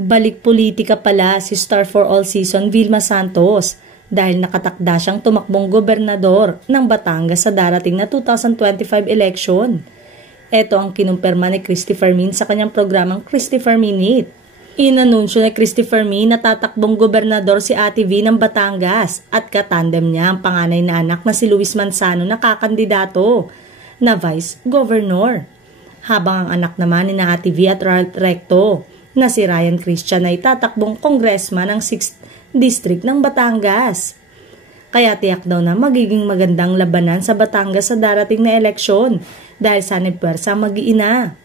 Balik politika pala si Star for All Season Vilma Santos dahil nakatakda siyang tumakbong gobernador ng Batangas sa darating na 2025 election. Ito ang kinumpirma ni Christy Fermin sa kanyang programang Christy Ferminate. Inanunsyo ni Christy Fermin na tatakbong gobernador si Ate V ng Batangas at katandem niya ang panganay na anak na si Luis Manzano na kakandidato na Vice Governor. Habang ang anak naman ni na Ate V at Ralph Recto na si Ryan Christian ay tatakbong congressman ng 6th District ng Batangas. Kaya tiyak daw na magiging magandang labanan sa Batangas sa darating na eleksyon dahil sanib puwersa mag-iina.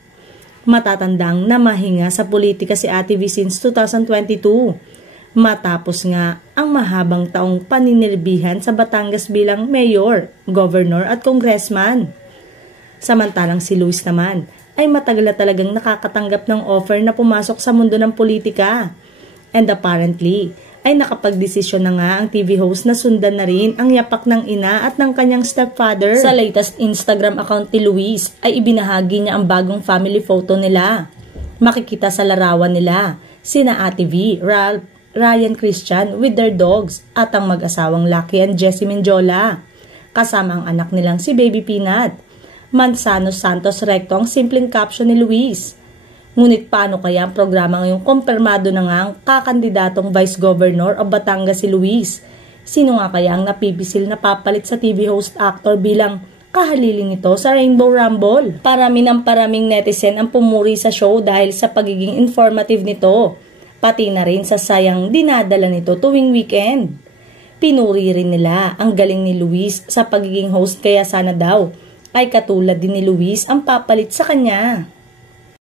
Matatandang na mahinga sa politika si Ate V since 2022 matapos nga ang mahabang taong paninilbihan sa Batangas bilang mayor, governor at congressman. Samantalang si Luis naman ay matagal na talagang nakakatanggap ng offer na pumasok sa mundo ng politika. And apparently, ay nakapagdesisyon na nga ang TV host na sundan na rin ang yapak ng ina at ng kanyang stepfather. Sa latest Instagram account ni Luis ay ibinahagi niya ang bagong family photo nila. Makikita sa larawan nila sina Ate V, Ralph, Ryan Christian with their dogs at ang mag-asawang Lucky and Jessie Menjola. Kasama ang anak nilang si Baby Peanut. Manzano Santos Recto ang simpleng caption ni Luis. Ngunit paano kaya ang programa ngayong kumpirmado na nga ang kakandidatong Vice Governor of Batangas si Luis? Sino nga kaya ang napipisil na papalit sa TV host actor bilang kahaliling nito sa Rainbow Rumble? Parami ng paraming netizen ang pumuri sa show dahil sa pagiging informative nito, pati na rin sa sayang dinadala nito tuwing weekend. Pinuri rin nila ang galing ni Luis sa pagiging host kaya sana daw ay katulad din ni Luis ang papalit sa kanya.